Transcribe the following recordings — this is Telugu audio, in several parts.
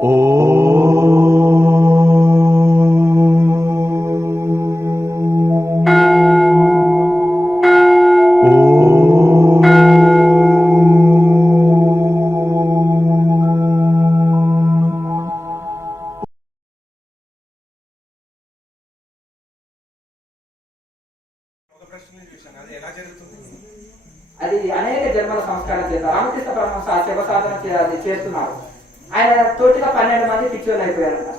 అది అనేక జన్మల సంస్కారం చేస్తారు. రామకృష్ణ పరమహంస ఆ శివ సాధన చేస్తున్నారు. ఆయన తోటిగా 12 మంది పిచ్చోళ్ళు అయిపోయారంట.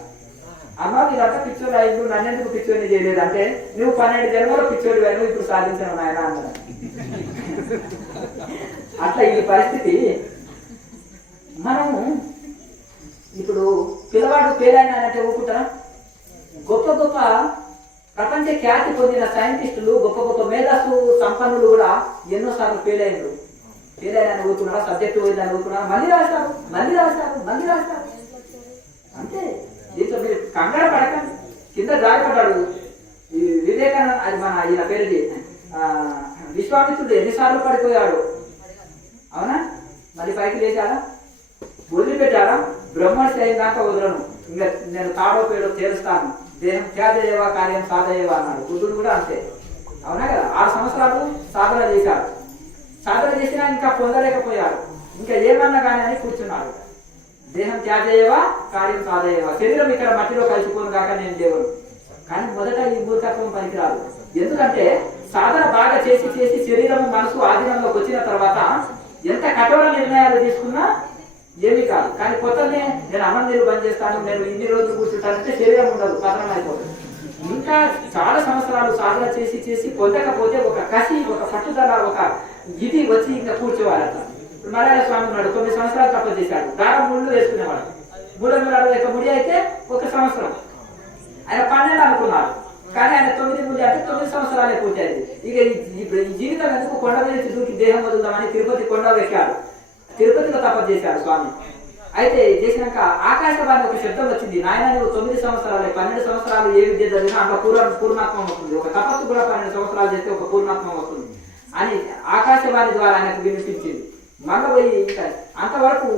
అమ్మ వీళ్ళంతా పిచ్చోళ్ళు అయ్యిండు, నన్నెందుకు పిచ్చోని చేయలేదు అంటే, నువ్వు 12 జన్మలో పిచ్చోళ్ళు అయినా ఇప్పుడు సాధించను నాయన అన్నారు. అట్లా ఈ పరిస్థితి. మనము ఇప్పుడు పిల్లవాడు పేరైనా అంటే ఊపుకుంటారా? గొప్ప గొప్ప ప్రపంచ ఖ్యాతి పొందిన సైంటిస్టులు, గొప్ప గొప్ప మేధస్సు సంపన్నులు కూడా ఎన్నోసార్లు ఫెయిల్ అయిన ఊరుకున్నారా? సబ్జెక్టు పోయిందని ఊరుకున్నారా? మళ్ళీ రాస్తారు. అంతే. దీంతో మీరు కంగారు పడకండి. కింద జారిపడ్డాడు ఈ వివేకానంద, అది మన ఈయన పేరుది విశ్వామిత్రుడు ఎన్నిసార్లు పడిపోయాడు, అవునా? మళ్ళీ పైకి లేచారా? వదిలిపెట్టారా? బ్రహ్మర్షి అయిన దాకా వదలను, ఇంకా నేను తాడో పేడో తేలుస్తాను, దేహం త్యాగయేవా కార్యం సాధయేవా అన్నాడు. బుద్ధుడు కూడా అంతే, అవునా కదా? 6 సంవత్సరాలు సాధన చేశాడు. సాధన చేసినా ఇంకా పొందలేకపోయాడు. ఇంకా ఏమన్నా కానీ అని కూర్చున్నాడు. దేహం త్యాగయేవా కార్యం సాధయేవా. శరీరం ఇక్కడ మట్టిలో కలిసిపోను కాక నేను దేవుడు. కానీ మొదట ఈ మూర్ఖత్వం పనికిరాదు. ఎందుకంటే సాధన బాగా చేసి శరీరం మనసు ఆధీనంలోకి వచ్చిన తర్వాత ఎంత కఠోర నిర్ణయాలు తీసుకున్నా ఏమీ కాదు. కానీ కొత్తనే నేను అన్నం నీళ్ళు బంద్ చేస్తాను, నేను ఇన్ని రోజులు కూర్చుంటానంటే శరీరం ఉండదు, పతనం అయిపోతుంది. ఇంకా చాలా సంవత్సరాలు సాధన చేసి పొందకపోతే ఒక కసి, ఒక పట్టుదల, ఒక ఇది వచ్చి ఇంకా కూర్చోవాలట. ఇప్పుడు మలయాళ స్వామి ఉన్నాడు, 9 సంవత్సరాలు తప్ప చేశాడు. దారం ముళ్ళు వేసుకునేవాడు. 360 ముడి అయితే 1 సంవత్సరం. ఆయన 12 అనుకున్నారు, కానీ ఆయన 9 ముడి అంటే 9 సంవత్సరాలే పూర్తయింది. ఇక ఈ జీవితం ఎందుకు కొండ మీద దూకి దేహం వదులుదామని తిరుపతి కొండ ఎక్కాడు. తిరుపతిలో తపస్సు చేశాడు స్వామి. అయితే చేసినాక ఆకాశవాణి ఒక శబ్దం వచ్చింది, నాయన నువ్వు 9 సంవత్సరాలే, 12 సంవత్సరాలు ఏ విద్య చదివినా అంత పూర్ణాత్మం వస్తుంది. ఒక తపస్సు కూడా 12 సంవత్సరాలు చేస్తే ఒక పూర్ణాత్మం వస్తుంది అని ఆకాశవాణి ద్వారా ఆయనకు వినిపించింది. మళ్ళీ పోయి అంతవరకు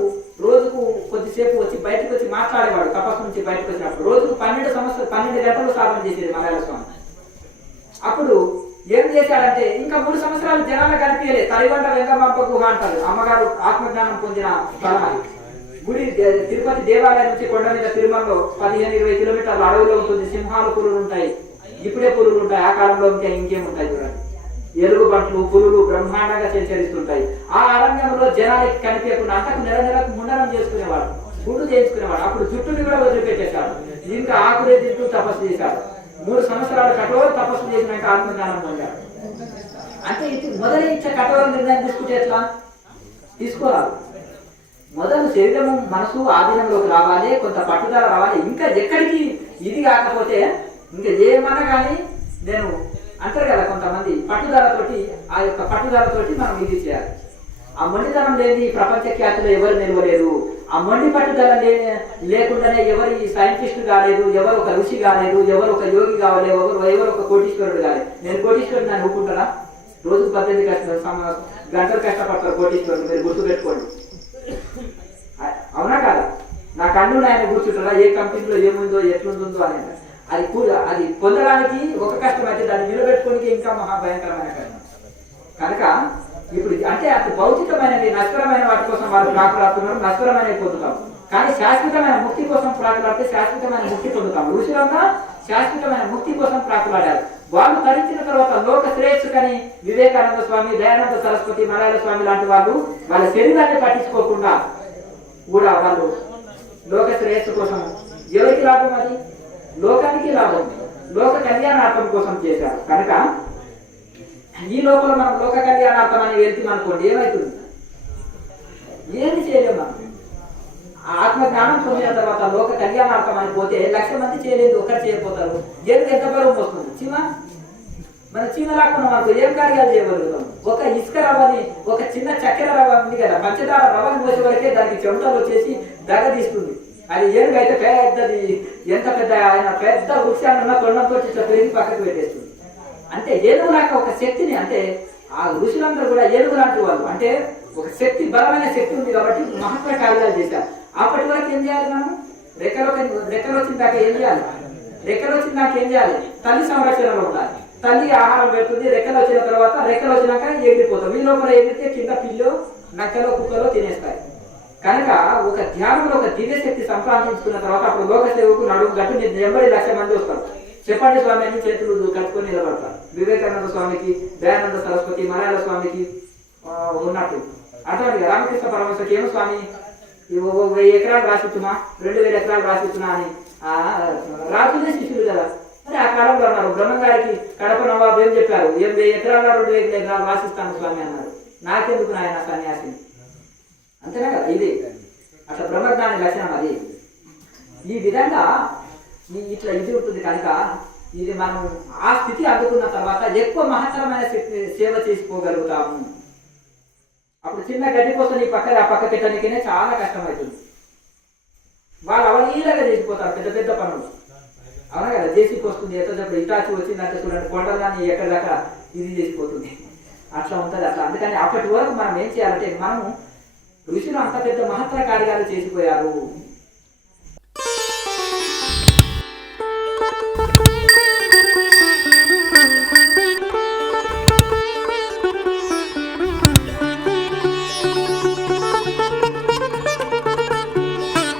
రోజుకు కొద్దిసేపు వచ్చి బయటకు వచ్చి మాట్లాడేవాడు. తపస్సు నుంచి బయటకు వచ్చినప్పుడు రోజుకు 12 గంటలు సాధన చేసేది మలయాళ స్వామి. అప్పుడు ఏం చేశాడంటే ఇంకా 3 సంవత్సరాలు జనాలు కనిపించలే. తరిగొండ వెంకమ్మ గుహ అంటారు, అమ్మగారు ఆత్మజ్ఞానం పొందిన స్థలం. గుడి తిరుపతి దేవాలయం నుంచి కొండ మీద తిరుమలలో 15-20 కిలోమీటర్ల అడవిలో ఉంటుంది. సింహాలు, పులులు ఉంటాయి. ఇప్పుడే పులులు ఉంటాయి, ఆ కాలంలో ఇంకేముంటాయి చూడండి. ఎలుగు బంట్లు, పులులు బ్రహ్మాండంగా సంచరిస్తుంటాయి. ఆ అరణ్యంలో జనాలకి కనిపించకుండా అంతకు నెలకు ముండనం చేసుకునేవాడు, గుండు చేయించుకునేవాడు. అప్పుడు జుట్టుని కూడా వదిలిపెట్టేశాడు. ఇంకా ఆకులే తింటూ తపస్సు చేశాడు. 3 సంవత్సరాల కఠోర తపస్సు చేసినాక ఆత్మజ్ఞానం పొందాడు. అంటే ఇది మొదలు ఇచ్చే కఠోర నిర్ణయం తీసుకుంటే ఎట్లా తీసుకోవాలి? మొదలు శరీరము మనసు ఆధీనంలోకి రావాలి, కొంత పట్టుదల రావాలి. ఇంకా ఎక్కడికి ఇది కాకపోతే ఇంకా ఏమన్నా కానీ నేను అంటారు కదా కొంతమంది, పట్టుదలతోటి ఆ యొక్క పట్టుదలతోటి మనం ఇది చేయాలి. ఆ మొండితనం లేని ప్రపంచ ఖ్యాతిలో ఎవరు నిలవలేరు. ఆ మొండి పట్టుదల లేకుండానే ఎవరు సైంటిస్ట్ కాలేదు, ఎవరు ఒక ఋషి కాలేదు, ఎవరు ఒక యోగి కావాలి, ఎవరు ఒక కోటీశ్వరుడు కాలేదు. నేను కోటీశ్వరుడు నన్ను ఊపుకుంటారా? రోజుకు 18 గంటలు కష్టపడతారు కోటీశ్వరుడు, మీరు గుర్తు పెట్టుకోండి, అవునా కాదా? నా కన్ను ఆయన కూర్చుంటారా? ఏ కంపెనీలో ఏముందో ఎట్లుందో అనేది. అది పొందడానికి ఒక కష్టం అయితే దాన్ని నిలబెట్టుకోనికి ఇంకా మహాభయంకరమైన కష్టం. కనుక ఇప్పుడు అంటే అతి భౌతికమైనవి నశ్వరమైన వాటి కోసం వాళ్ళు ప్రాకులాడుతున్నారు, నశ్వరమైనవి పొందుతాం. కానీ శాశ్వతమైన ముక్తి కోసం ప్రాకులాడితే శాశ్వతమైన ముక్తి పొందుతాం. ఋషులంతా శాశ్వతమైన ముక్తి కోసం ప్రాకులాడారు. వాళ్ళు తరించిన తర్వాత లోక శ్రేయస్సుకని వివేకానంద స్వామి, దయానంద సరస్వతి, మలయాళ స్వామి లాంటి వాళ్ళు వాళ్ళ శరీరాన్ని పట్టించుకోకుండా కూడా వాళ్ళు లోక శ్రేయస్సు కోసం, ఎవరికి లాభం? అది లోకానికి లాభం, లోక కళ్యాణార్థం కోసం చేశారు. కనుక ఈ లోపల మనం లోక కళ్యాణార్థం అని వెళ్తున్నాం అనుకోండి, ఏమవుతుంది? ఏమి చేయలేము. మనం ఆత్మజ్ఞానం పొందిన తర్వాత లోక కళ్యాణార్థం అని పోతే 1,00,000 మంది చేయలేదు, ఒకరు చేయకపోతారు. ఏది ఎంత బరువు వస్తుంది? మన చీమ రాకుండా మనకు ఏం కార్యాలు చేయగలుగుతాం? ఒక ఇసుక రవ్వని, ఒక చిన్న చక్కెర రవ్వ ఉంది కదా, పంచదార రవ్వని పోసే వరకే దానికి చెమటలు వచ్చేసి దగ తీస్తుంది. అది ఏనుగైతే పెద్దది, ఎంత పెద్ద ఆయన పెద్ద వృక్షాన్ని తొండంతో పెరిగి పక్కకు పెట్టేస్తుంది. అంటే ఏనుగు లాగా ఒక శక్తిని, అంటే ఆ ఋషులందరూ కూడా ఏనుగు లాంటి వాళ్ళు. అంటే ఒక శక్తి, బలమైన శక్తి ఉంది కాబట్టి మహత్వ కార్యాలు చేశారు. అప్పటి వరకు ఏం చేయాలి? మనం రెక్కలు వచ్చిన దాకా ఏం చేయాలి? రెక్కలు వచ్చిన దాకా ఏం చేయాలి? తల్లి సంరక్షణలో ఉండాలి. తల్లి ఆహారం పెడుతుంది. రెక్కలు వచ్చిన తర్వాత రెక్కలు వచ్చినాక ఎగిరిపోతాం. ఈ లోపల ఎగిరితే కింద పిల్లు నక్కలో కుక్కలో తినేస్తాయి. కనుక ఒక ధ్యానంలో ఒక దివ్యశక్తి సంపాదించుకున్న తర్వాత అప్పుడు లోక సేవకు నడుము గట్టు 80 లక్షల మంది వస్తారు. చెప్పండి స్వామి అని చేతులు కట్టుకొని నిలబడతారు. వివేకానంద స్వామికి, దయానంద సరస్వతి, మలయాళ స్వామికి ఉన్నట్టు అటువంటి రామకృష్ణ పరమహంసకి ఏమో స్వామి 1000 ఎకరాలు రాసిస్తున్నా, 2000 ఎకరాలు రాసిస్తున్నా అని రాజులే శిష్యులు కదా. మరి ఆ కాలంలో అన్నారు బ్రహ్మంగారికి కడప నవాబు ఏం చెప్పారు? 80 ఎకరాల 2000 ఎకరాలు రాసిస్తాను స్వామి అన్నారు. నాకెందుకు నాయన సన్యాసి? అంతేనా కదా? ఇది అట్లా బ్రహ్మజ్ఞాని లక్షణం. అది ఈ విధంగా ఇట్లా ఇది ఉంటుంది. కనుక ఇది మనం ఆ స్థితి అందుకున్న తర్వాత ఎక్కువ మహత్తరమైన సేవ చేసుకోగలుగుతాము. అప్పుడు చిన్న గడ్డి కోసం ఈ పక్క ఆ పక్క పెట్టడానికనే చాలా కష్టమవుతుంది. వాళ్ళు అవలీలగా చేసిపోతారు పెద్ద పెద్ద పనులు. అవునా కదా? జేసీకి వస్తుంది, ఎత్తప్పుడు ఇటాచి వచ్చిందంటే చూడండి కొండలని ఎక్కడిదాకా ఇది చేసిపోతుంది. అట్లా ఉంటుంది. అట్లా అందుకని అప్పటి వరకు మనం ఏం చేయాలంటే మనము ఋషులు అంత పెద్ద మహత్తర కార్యాలు చేసిపోయారు.